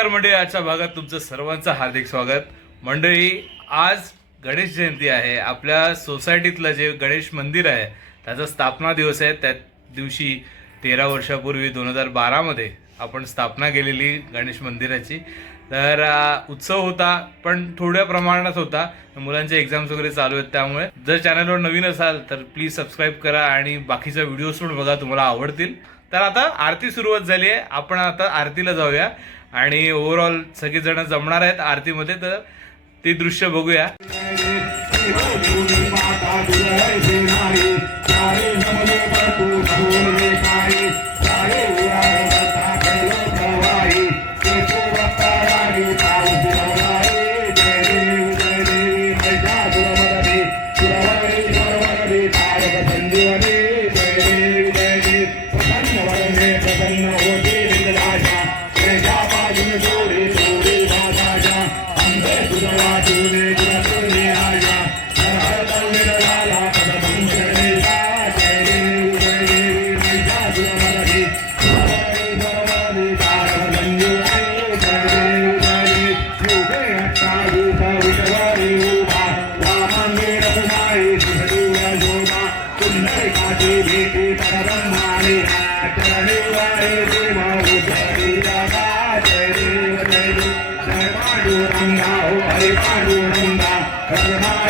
नमस्कार मंडळी आजच्या भागात तुमचं सर्वांचं हार्दिक स्वागत. मंडळी आज गणेश जयंती आहे. आपल्या सोसायटीतलं जे गणेश मंदिर आहे त्याचा स्थापना दिवस आहे. त्या दिवशी तेरा वर्षापूर्वी दोन हजार बारामध्ये आपण स्थापना केलेली गणेश मंदिराची. तर उत्सव होता पण थोड्या प्रमाणात होता. मुलांचे एक्झाम्स वगैरे चालू आहेत त्यामुळे जर चॅनलवर नवीन असाल तर प्लीज सबस्क्राईब करा आणि बाकीच्या व्हिडिओज पण बघा तुम्हाला आवडतील. तर आता आरती सुरुवात झाली आहे. आपण आता आरतीला जाऊया. आणि ओव्हरऑल सगळेजण जमणार आहेत आरतीमध्ये तर ती दृश्य बघूया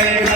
Amen.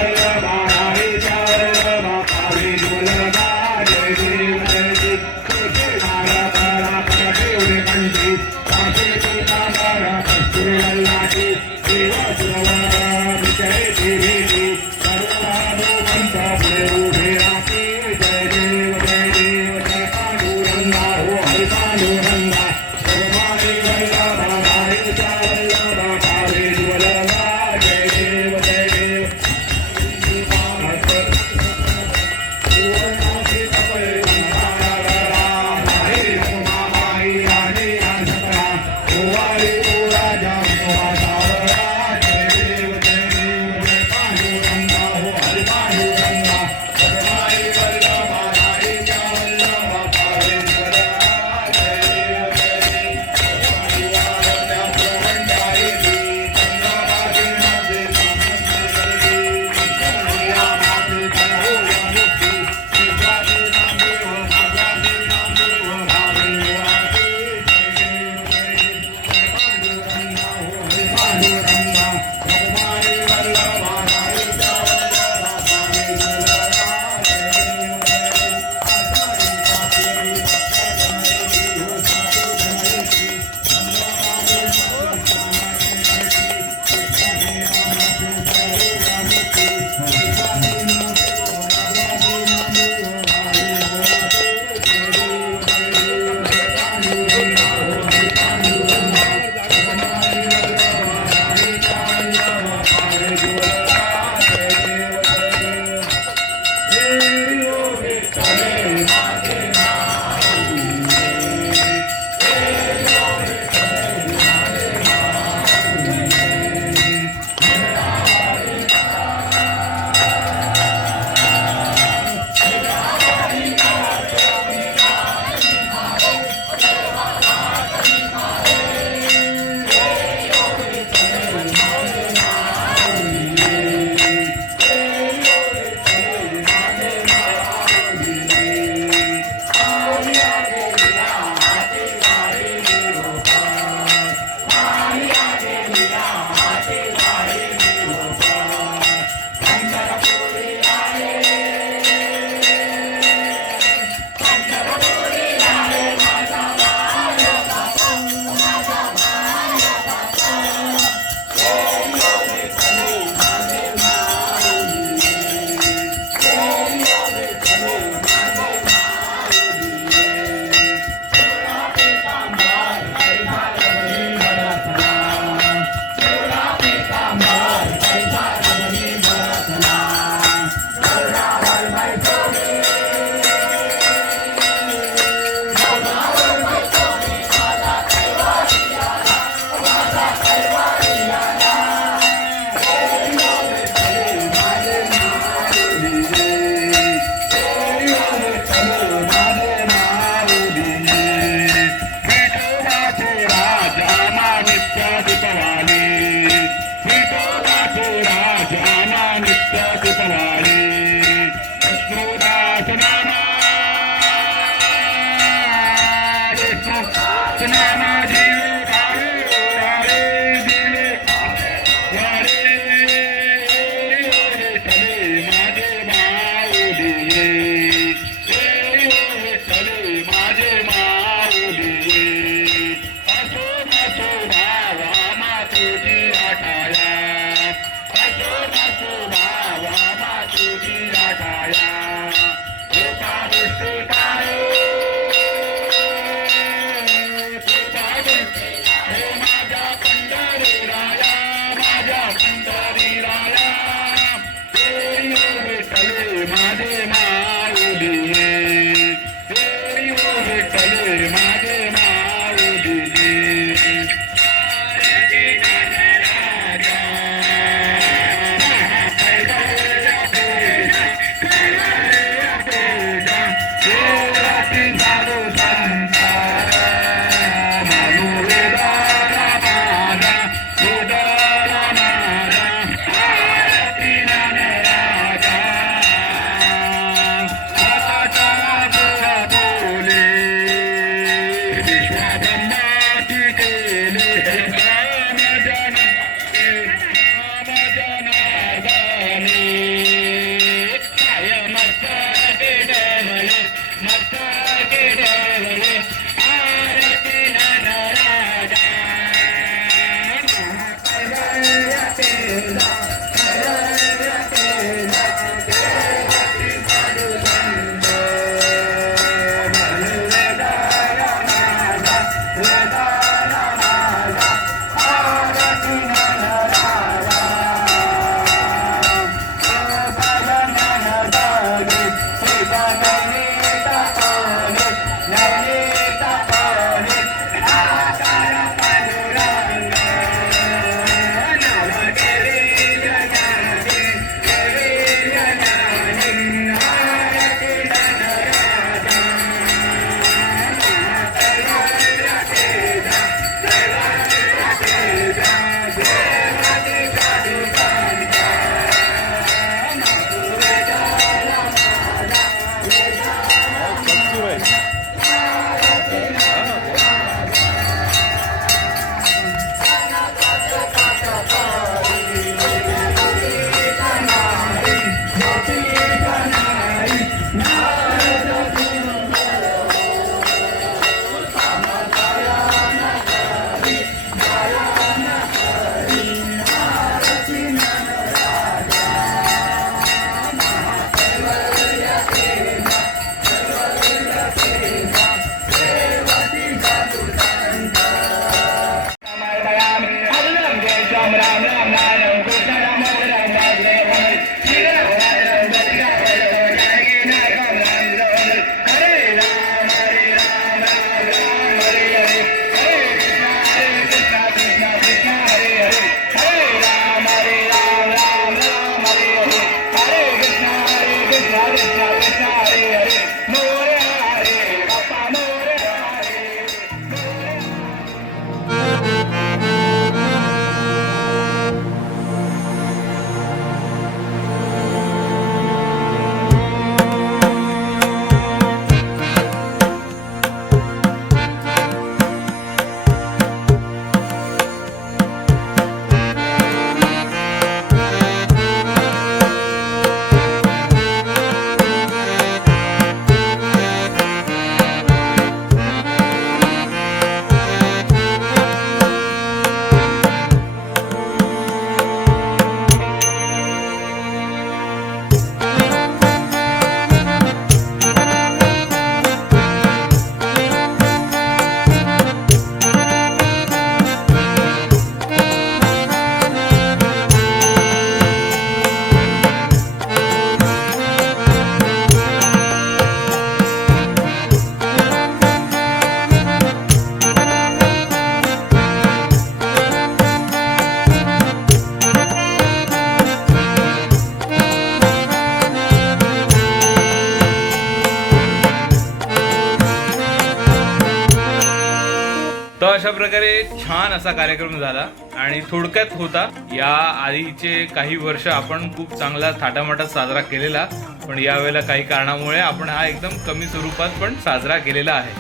अशा प्रकारे छान असा कार्यक्रम झाला आणि थोडक्यात होता. या आधीचे काही वर्ष आपण खूप चांगला थाटामाटात साजरा केलेला पण यावेळेला काही कारणामुळे आपण हा एकदम कमी स्वरूपात पण साजरा केलेला आहे.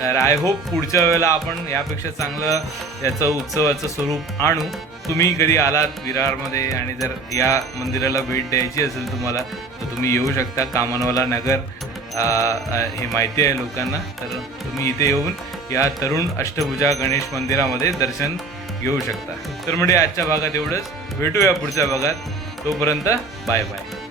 तर आय होप पुढच्या वेळेला आपण यापेक्षा चांगलं याचं उत्सवाचं स्वरूप आणू. तुम्ही कधी आलात विरारमध्ये आणि जर या मंदिराला भेट द्यायची असेल तुम्हाला तर तुम्ही येऊ शकता. कामनवाला नगर हे माहिती आहे लोकांना तर तुम्ही इथे येऊन या तरुण अष्टभुजा गणेश मंदिरामध्ये दर्शन घेऊ शकता. तर म्हणजे आजच्या भागात एवढंच. भेटूया पुढच्या भागात. तोपर्यंत बाय बाय.